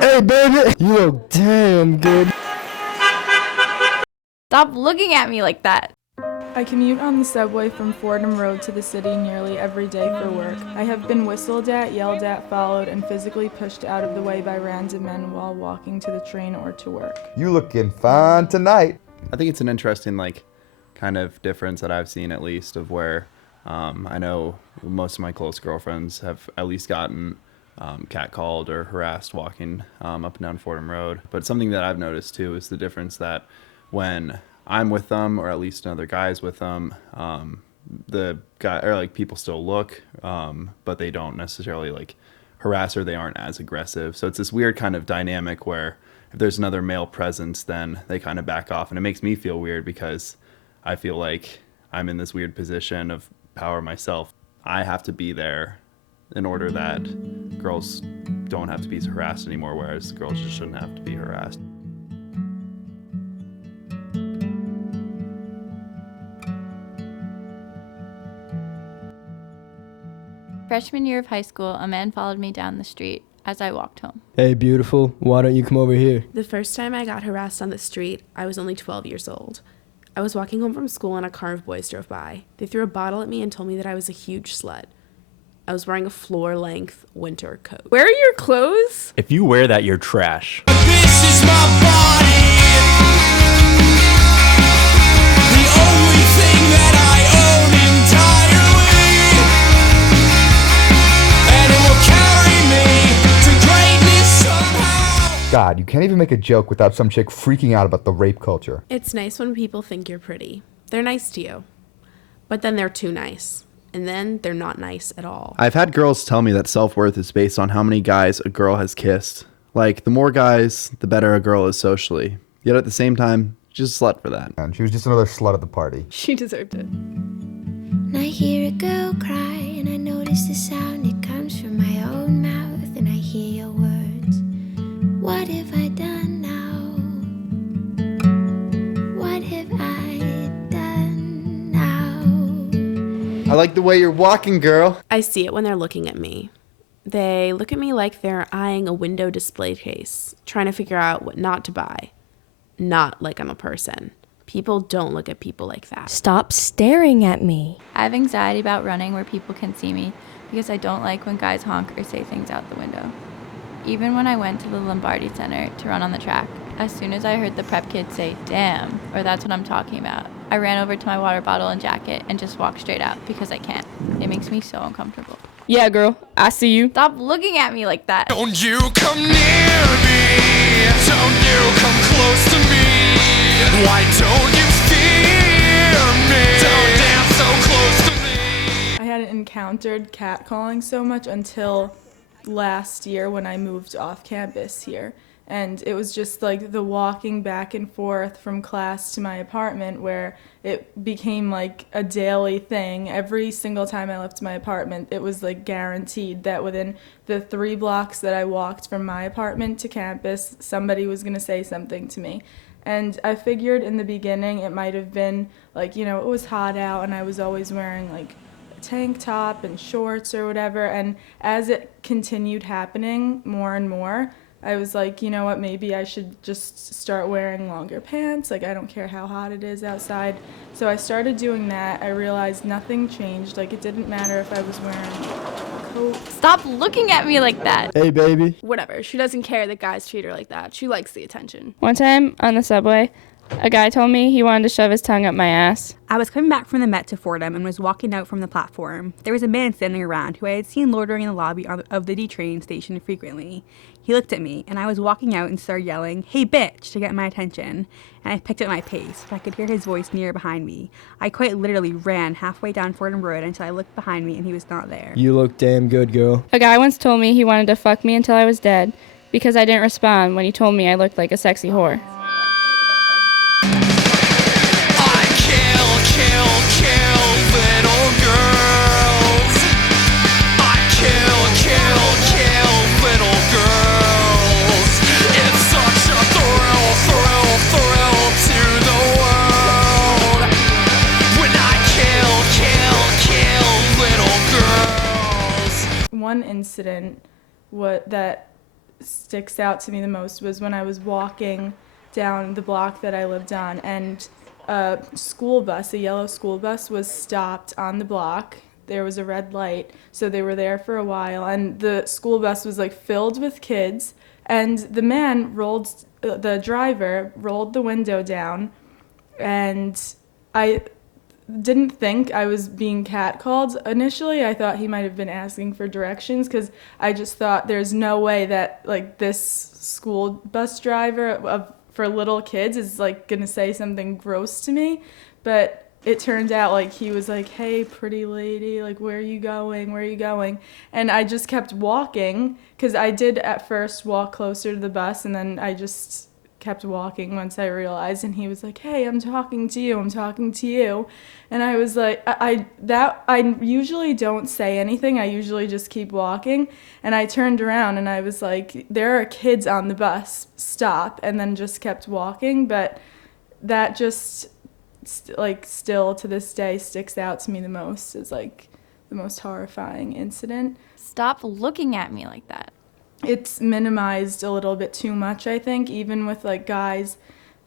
Hey, baby, you look damn good. Stop looking at me like that. I commute on the subway from Fordham Road to the city nearly every day for work. I have been whistled at, yelled at, followed, and physically pushed out of the way by random men while walking to the train or to work. You looking fine tonight. I think it's an interesting, kind of difference that I've seen, at least, of where I know most of my close girlfriends have at least gotten catcalled or harassed walking up and down Fordham Road. But something that I've noticed, too, is the difference that when I'm with them, or at least another guy's with them, the guy or people still look, but they don't necessarily harass, or they aren't as aggressive. So it's this weird kind of dynamic where if there's another male presence, then they kind of back off, and it makes me feel weird because I feel like I'm in this weird position of power myself. I have to be there in order that girls don't have to be harassed anymore, whereas girls just shouldn't have to be harassed. Freshman year of high school, a man followed me down the street as I walked home. Hey, beautiful, why don't you come over here? The first time I got harassed on the street, I was only 12 years old. I was walking home from school and a car of boys drove by. They threw a bottle at me and told me that I was a huge slut. I was wearing a floor-length winter coat. Where are your clothes? If you wear that, you're trash. This is my body. The only thing that I own entirely. And it will carry me to greatness somehow. God, you can't even make a joke without some chick freaking out about the rape culture. It's nice when people think you're pretty. They're nice to you. But then they're too nice. And then they're not nice at all. I've had girls tell me that self-worth is based on how many guys a girl has kissed. The more guys, the better a girl is socially. Yet at the same time, she's a slut for that. And she was just another slut at the party. She deserved it. And I hear a girl cry, and I notice the sound, it comes from my own mouth, and I hear your words. What have I done now? What have I done now? I like the way you're walking, girl. I see it when they're looking at me. They look at me like they're eyeing a window display case, trying to figure out what not to buy. Not like I'm a person. People don't look at people like that. Stop staring at me. I have anxiety about running where people can see me because I don't like when guys honk or say things out the window. Even when I went to the Lombardi Center to run on the track, as soon as I heard the prep kids say, "Damn," or "That's what I'm talking about," I ran over to my water bottle and jacket and just walked straight out because I can't. It makes me so uncomfortable. Yeah, girl, I see you. Stop looking at me like that. Don't you come near me. Don't you come close to me. Why don't you fear me? Don't dance so close to me. I hadn't encountered catcalling so much until last year when I moved off campus here. And it was just the walking back and forth from class to my apartment where it became a daily thing. Every single time I left my apartment, it was guaranteed that within the 3 blocks that I walked from my apartment to campus, somebody was going to say something to me. And I figured in the beginning it might have been it was hot out and I was always wearing a tank top and shorts or whatever. And as it continued happening more and more, I was like, you know what, maybe I should just start wearing longer pants. I don't care how hot it is outside. So I started doing that. I realized nothing changed. It didn't matter if I was wearing a coat. Stop looking at me like that. Hey, baby. Whatever, she doesn't care that guys treat her like that. She likes the attention. One time on the subway, a guy told me he wanted to shove his tongue up my ass. I was coming back from the Met to Fordham and was walking out from the platform. There was a man standing around who I had seen loitering in the lobby of the D train station frequently. He looked at me, and I was walking out and started yelling, "Hey, bitch," to get my attention. And I picked up my pace, but I could hear his voice near behind me. I quite literally ran halfway down Fordham Road until I looked behind me and he was not there. You look damn good, girl. A guy once told me he wanted to fuck me until I was dead because I didn't respond when he told me I looked like a sexy whore. One incident that sticks out to me the most was when I was walking down the block that I lived on, and a school bus, a yellow school bus, was stopped on the block. There was a red light, so they were there for a while, and the school bus was like filled with kids, and the driver rolled the window down, and I didn't think I was being catcalled. Initially, I thought he might have been asking for directions, because I just thought there's no way that like this school bus driver for little kids is like gonna say something gross to me. But it turned out like he was like, "Hey, pretty lady, like where are you going? Where are you going?" And I just kept walking, because I did at first walk closer to the bus, and then I just kept walking once I realized. And he was like, "Hey, I'm talking to you. I'm talking to you." And I was like, I usually don't say anything. I usually just keep walking. And I turned around and I was like, "There are kids on the bus. Stop." And then just kept walking. But that just still to this day sticks out to me the most as like the most horrifying incident. Stop looking at me like that. It's minimized a little bit too much, I think, even with like guys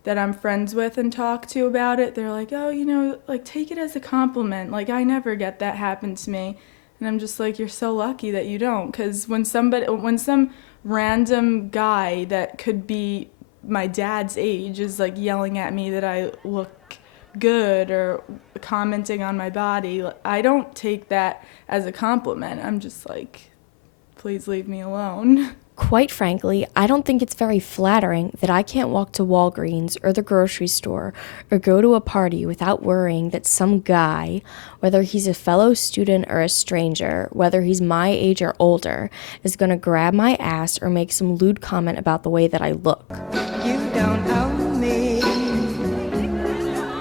that I'm friends with and talk to about it. They're like, "Oh, like take it as a compliment. Like I never get that happen to me." And I'm just like, "You're so lucky that you don't." Because when some random guy that could be my dad's age is like yelling at me that I look good or commenting on my body, I don't take that as a compliment. I'm just like, please leave me alone. Quite frankly, I don't think it's very flattering that I can't walk to Walgreens or the grocery store or go to a party without worrying that some guy, whether he's a fellow student or a stranger, whether he's my age or older, is going to grab my ass or make some lewd comment about the way that I look. You don't own me.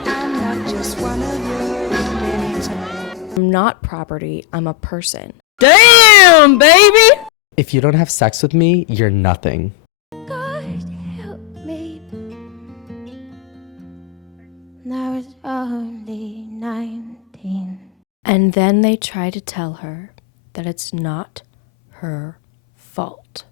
I'm not just one of your many times. I'm not property, I'm a person. Damn, baby! If you don't have sex with me, you're nothing. God help me. I was only 19. And then they try to tell her that it's not her fault.